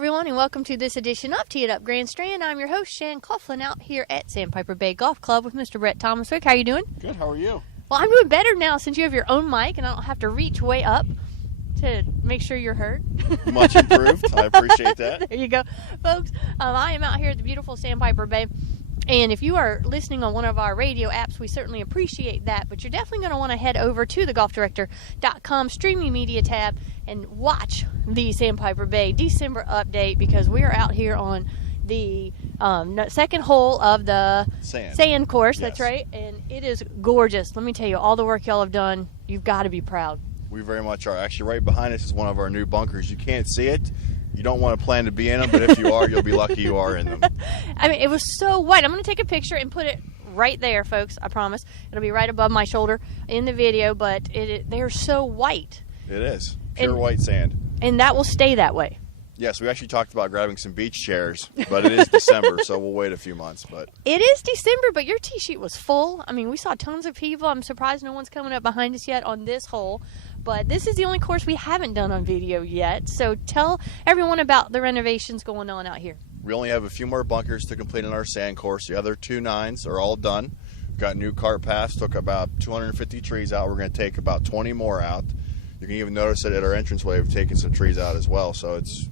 everyone, and welcome to this edition of Tee It Up Grand Strand. I'm your host, Shan Coughlin, out here at Sandpiper Bay Golf Club with Mr. Brett Thomaswick. How are you doing? Good. How are you? Well, I'm doing better now since you have your own mic, and I don't have to reach way up to make sure you're heard. Much improved. I appreciate that. There you go. Folks, I am out here at the beautiful Sandpiper Bay. And if you are listening on one of our radio apps, we certainly appreciate that. But you're definitely going to want to head over to the golfdirector.com streaming media tab and watch the Sandpiper Bay December update, because we are out here on the second hole of the sand course. Yes. That's right. And it is gorgeous. Let me tell you, all the work y'all have done, you've got to be proud. We very much are. Actually, right behind us is one of our new bunkers. You can't see it. You don't want to plan to be in them, but if you are, you'll be lucky you are in them. I mean, it was so white. I'm going to take a picture and put it right there, folks. I promise. It'll be right above my shoulder in the video, but they're so white. It is. Pure white sand. And that will stay that way. Yes, we actually talked about grabbing some beach chairs, but it is December, so we'll wait a few months. But it is December, but your tee sheet was full. I mean, we saw tons of people. I'm surprised no one's coming up behind us yet on this hole. But this is the only course we haven't done on video yet. So tell everyone about the renovations going on out here. We only have a few more bunkers to complete on our sand course. The other 2 9s are all done. We've got new cart paths, took about 250 trees out. We're going to take about 20 more out. You can even notice that at our entranceway we've taken some trees out as well. So it's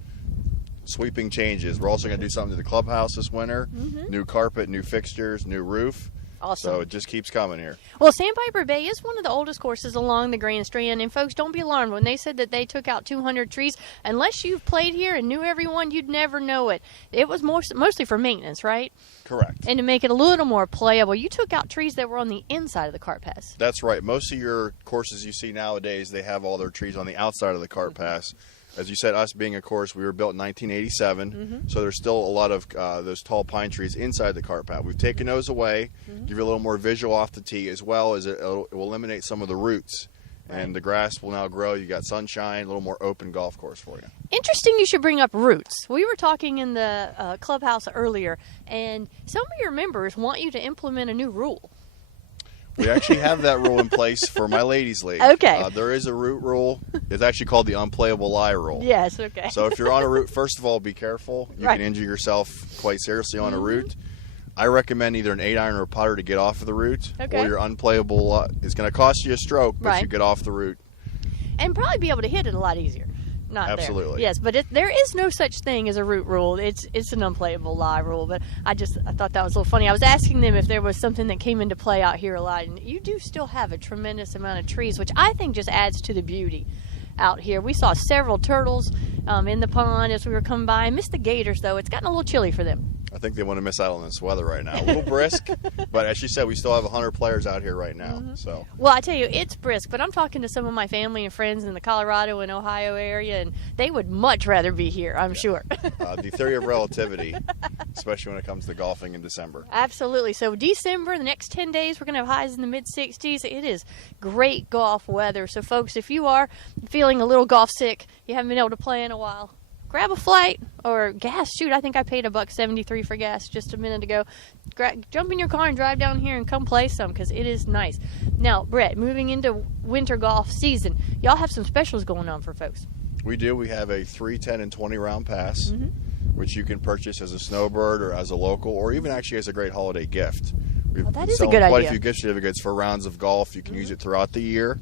sweeping changes. We're also going to do something to the clubhouse this winter. Mm-hmm. New carpet, new fixtures, new roof. Awesome. So it just keeps coming here. Well, Sandpiper Bay is one of the oldest courses along the Grand Strand. And folks, don't be alarmed. When they said that they took out 200 trees, unless you've played here and knew everyone, you'd never know it. It was mostly for maintenance, right? Correct. And to make it a little more playable, you took out trees that were on the inside of the cart pass. That's right. Most of your courses you see nowadays, they have all their trees on the outside of the cart pass. As you said, us being a course, we were built in 1987, so there's still a lot of those tall pine trees inside the cart path. We've taken those away, give you a little more visual off the tee, as well as it will eliminate some of the roots. Right. And the grass will now grow. You got sunshine, a little more open golf course for you. Interesting you should bring up roots. We were talking in the clubhouse earlier, and some of your members want you to implement a new rule. We actually have that rule in place for my ladies' league. Okay. There is a root rule. It's actually called the unplayable lie rule. Yes, okay. So if you're on a route, first of all, be careful. You can injure yourself quite seriously on a route. I recommend either an 8-iron or a putter to get off of the route. Okay. Or your unplayable is going to cost you a stroke, but you get off the route. And probably be able to hit it a lot easier. Not absolutely. There. Yes, but there is no such thing as a root rule. It's an unplayable lie rule. But I thought that was a little funny. I was asking them if there was something that came into play out here a lot, and you do still have a tremendous amount of trees, which I think just adds to the beauty out here. We saw several turtles in the pond as we were coming by. I missed the gators, though. It's gotten a little chilly for them. I think they want to miss out on this weather right now. A little brisk, but as she said, we still have 100 players out here right now. So. Well, I tell you, it's brisk, but I'm talking to some of my family and friends in the Colorado and Ohio area, and they would much rather be here, I'm sure. The theory of relativity, especially when it comes to golfing in December. Absolutely. So December, the next 10 days, we're going to have highs in the mid-60s. It is great golf weather. So, folks, if you are feeling a little golf sick, you haven't been able to play in a while, grab a flight or gas. Shoot, I think I paid $1.73 for gas just a minute ago. Jump in your car and drive down here and come play some, because it is nice. Now, Brett, moving into winter golf season, y'all have some specials going on for folks. We do. We have a 3, 10, and 20 round pass, which you can purchase as a snowbird or as a local, or even actually as a great holiday gift. That is a good idea. Quite a few gift certificates for rounds of golf. You can use it throughout the year,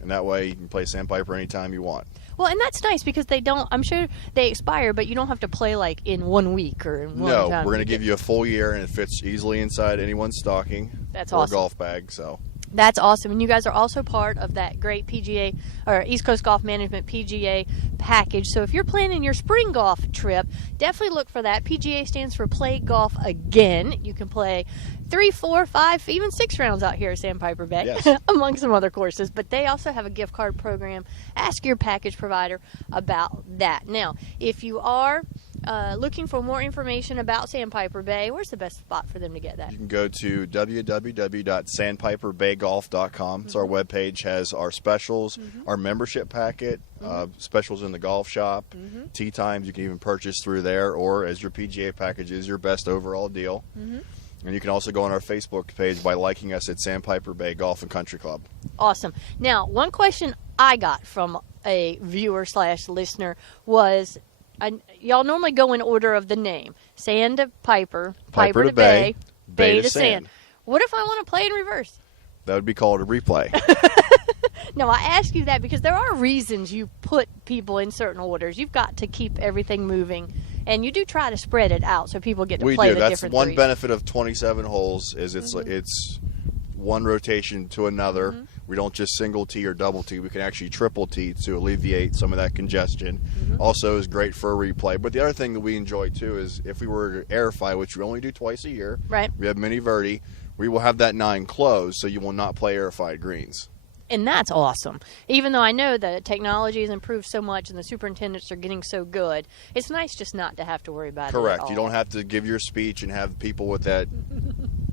and that way you can play Sandpiper anytime you want. Well, and that's nice because I'm sure they expire, but you don't have to play like in 1 week or in one time. No, we're going to give you a full year, and it fits easily inside anyone's stocking. That's or awesome. A golf bag, so. That's awesome. And you guys are also part of that great PGA or East Coast Golf Management PGA package. So if you're planning your spring golf trip, definitely look for that. PGA stands for Play Golf Again. You can play 3, 4, 5, even 6 rounds out here at Sandpiper Bay, yes. among some other courses. But they also have a gift card program. Ask your package provider about that. Now, if you are looking for more information about Sandpiper Bay, where's the best spot for them to get that? You can go to www.sandpiperbaygolf.com. So our webpage has our specials, our membership packet, specials in the golf shop, tee times you can even purchase through there, or as your PGA package is your best overall deal. And you can also go on our Facebook page by liking us at Sandpiper Bay Golf and Country Club. Awesome. Now, one question I got from a viewer/listener was, y'all normally go in order of the name. Sandpiper, Piper to Bay, Bay to Sand. What if I want to play in reverse? That would be called a replay. No, I ask you that because there are reasons you put people in certain orders. You've got to keep everything moving, and you do try to spread it out so people get to play the different That's one threes. benefit of 27 holes is it's one rotation to another. We don't just single tee or double tee. We can actually triple tee to alleviate some of that congestion. Also is great for a replay. But the other thing that we enjoy too is if we were to airify, which we only do twice a year. Right. We have mini verde. We will have that 9 closed, so you will not play airified greens. And that's awesome. Even though I know the technology has improved so much and the superintendents are getting so good, it's nice just not to have to worry about it at Correct. all. You don't have to give your speech and have people with that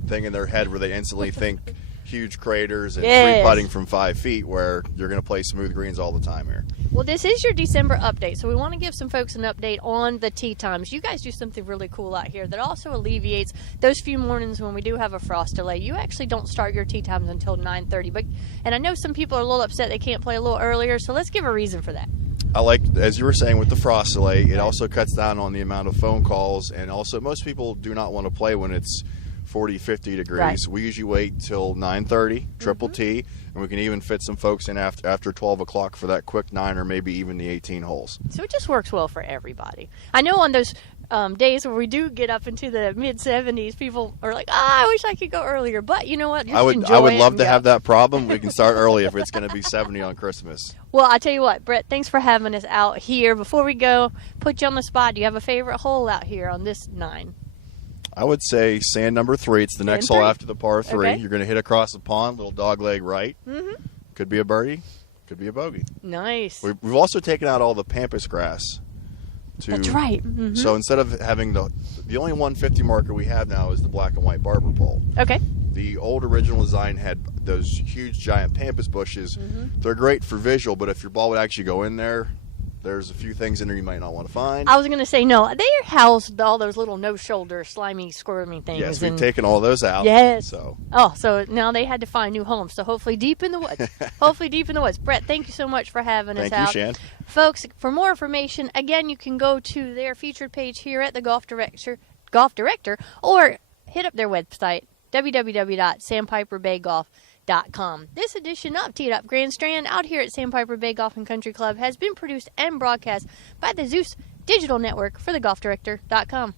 thing in their head where they instantly think huge craters and free putting from 5 feet where you're going to play smooth greens all the time here. Well, this is your December update, so we want to give some folks an update on the tee times. You guys do something really cool out here that also alleviates those few mornings when we do have a frost delay. You actually don't start your tee times until 9:30, and I know some people are a little upset they can't play a little earlier, so let's give a reason for that. I like, as you were saying, with the frost delay, it also cuts down on the amount of phone calls, and also most people do not want to play when it's 40, 50 degrees. Right. We usually wait till 9:30, triple T, and we can even fit some folks in after 12 o'clock for that quick 9 or maybe even the 18 holes. So it just works well for everybody. I know on those days where we do get up into the mid-70s, people are like, I wish I could go earlier. But you know what? Just I would enjoy it love and to go. have that problem. We can start early if it's going to be 70 on Christmas. Well, I tell you what, Brett, thanks for having us out here. Before we go, put you on the spot. Do you have a favorite hole out here on this 9? I would say sand number 3. It's the next Sand hole 3. after the par 3. Okay. You're going to hit across the pond, little dog leg right. Could be a birdie, could be a bogey. Nice. We've also taken out all the pampas grass. That's right. So instead of having the only 150 marker we have now is the black and white barber pole. Okay. The old original design had those huge giant pampas bushes. They're great for visual, but if your ball would actually go in there, there's a few things in there you might not want to find. I was going to say, no, they housed all those little no-shoulder, slimy, squirmy things. Yes, we've taken all those out. Yes. So Now they had to find new homes. So hopefully deep in the woods. Brett, thank you so much for having us out. thank you, Shan. Folks, for more information, again, you can go to their featured page here at the Golf Director, or hit up their website, www.sandpiperbaygolf.com. This edition of Teed Up Grand Strand out here at Sandpiper Bay Golf and Country Club has been produced and broadcast by the Zeus Digital Network for thegolfdirector.com.